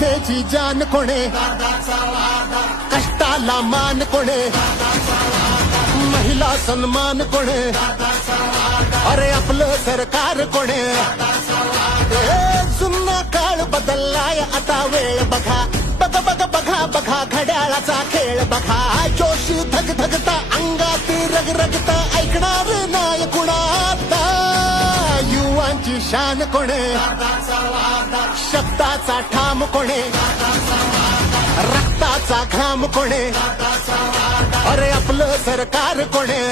जनतेची जान कोणे, कष्टाला मान कोणे, महिला सन्मान कोणे, अरे आपलं सरकार कोणे. जुना काळ बदललाय आता वेळ बघा, बघ बघ बघा बघा घड्याळाचा खेळ बघा. जोश धग धगता अंगात रग रगता, ऐकणार नाही कुणाचा. युवांची शान कोणे, शब्दाचा ठाम कोणे, रक्ताचा घाम कोणे, अरे आपलं सरकार कोणे.